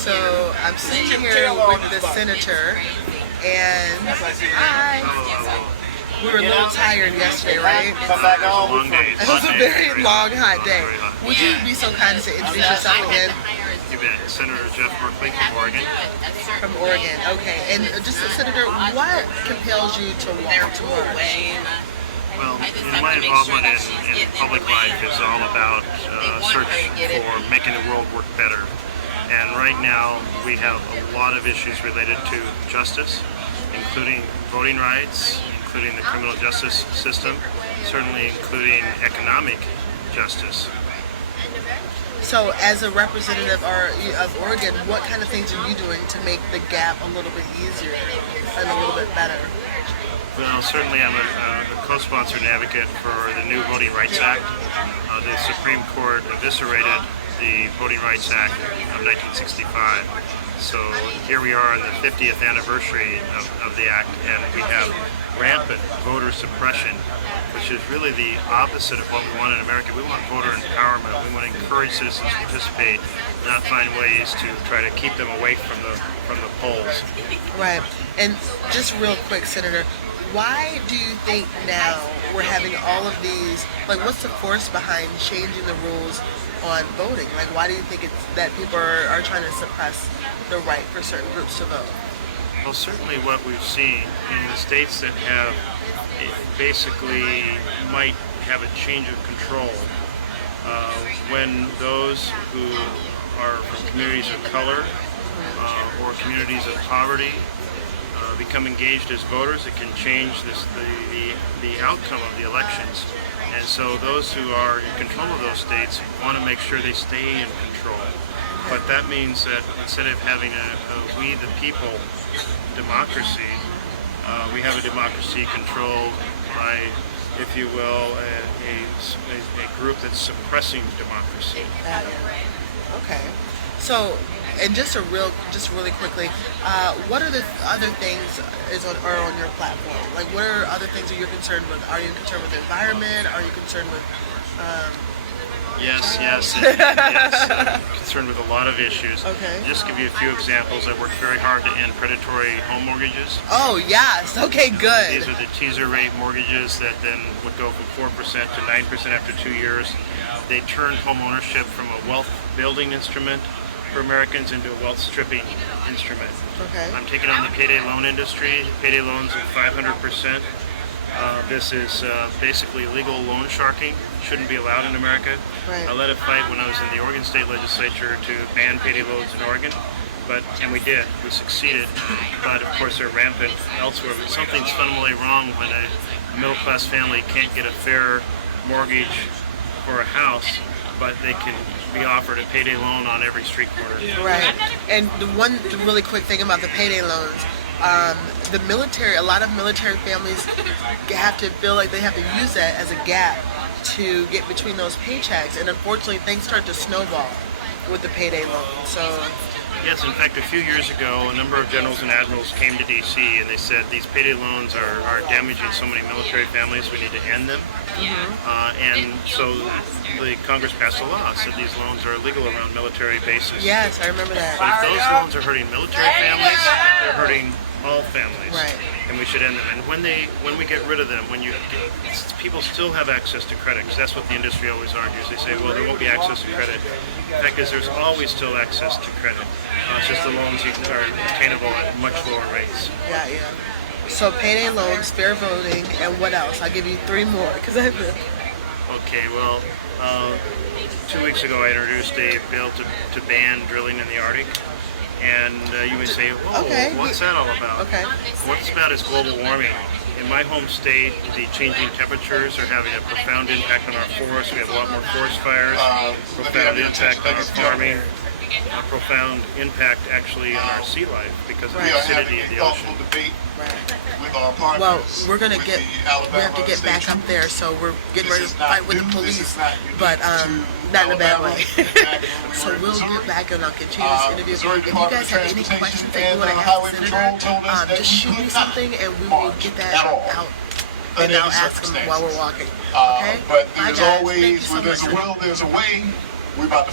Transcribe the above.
So I'm sitting here with the senator, and we were a little tired yesterday, right? Come back home. Long day. It was a very long, hot day. Would you be so kind as to introduce yourself again? You bet. Senator Jeff Merkley from Oregon. From Oregon, okay. And just, Senator, what compels you to walk to work? Well, my involvement in public life is all about search for making the world work better. And right now we have a lot of issues related to justice, including voting rights, including the criminal justice system, certainly including economic justice. So as a representative of Oregon, what kind of things are you doing to make the gap a little bit easier and a little bit better? Well, certainly I'm a co-sponsor and advocate for the new Voting Rights Act. The Supreme Court eviscerated the Voting Rights Act of 1965. So here we are on the 50th anniversary of the act, and we have rampant voter suppression, which is really the opposite of what we want in America. We want voter empowerment. We want to encourage citizens to participate, not find ways to try to keep them away from the polls. Right. And just real quick, Senator, why do you think now we're having all of these, like what's the force behind changing the rules on voting? Like why do you think it's that people are trying to suppress the right for certain groups to vote? Well, certainly what we've seen in the states that have basically might have a change of control when those who are from communities of color or communities of poverty become engaged as voters, it can change the outcome of the elections. And so those who are in control of those states want to make sure they stay in control. But that means that instead of having a we the people democracy, we have a democracy controlled by, if you will, a group that's suppressing democracy. Okay. So, and just really quickly, what are the other things are on your platform? Like, what are other things that you're concerned with? Are you concerned with the environment? Are you concerned with? Yes. I'm concerned with a lot of issues. Okay. Just to give you a few examples, I worked very hard to end predatory home mortgages. Oh yes. Okay. Good. These are the teaser rate mortgages that then would go from 4% to 9% after 2 years. They turned home ownership from a wealth building instrument for Americans into a wealth stripping instrument. Okay. I'm taking on the payday loan industry. Payday loans of 500%. This is basically legal loan sharking. Shouldn't be allowed in America. Right. I led a fight when I was in the Oregon State Legislature to ban payday loans in Oregon, and we did. We succeeded, but of course they're rampant elsewhere. But something's fundamentally wrong when a middle-class family can't get a fair mortgage for a house, but they can be offered a payday loan on every street corner. Right. And the really quick thing about the payday loans, the military, a lot of military families have to feel like they have to use that as a gap to get between those paychecks, and unfortunately things start to snowball with the payday loan. So yes, in fact, a few years ago, a number of generals and admirals came to D.C. and they said these payday loans are damaging so many military families, we need to end them. And so the Congress passed a law, said these loans are illegal around military bases. yes, I remember that. But if those loans are hurting military families, they're hurting all families. Right. And we should end them. And when we get rid of them, people still have access to credit, because that's what the industry always argues. They say, well, there won't be access to credit. The fact is, there's always still access to credit. It's just the loans are attainable at much lower rates. Yeah. So payday loans, fair voting, and what else? I'll give you three more because I have to. Okay, well, 2 weeks ago I introduced a bill to ban drilling in the Arctic. And you may say, whoa, okay. What's that all about? Okay. What it's about is global warming. In my home state, the changing temperatures are having a profound impact on our forests. We have a lot more forest fires, profound impact on our farming, a profound impact actually on our sea life because of the acidity of the ocean. Well, we have to get back up there, so we're getting ready to fight with the police, but not in a bad way. So we'll get back and I'll continue this interview. If you guys have any questions that you want to ask the senator, just shoot me something and we will get that out. And I'll ask them while we're walking. Okay? But Bye, there's guys. always, Thank you so where there's much. a will, there's a way. We're about to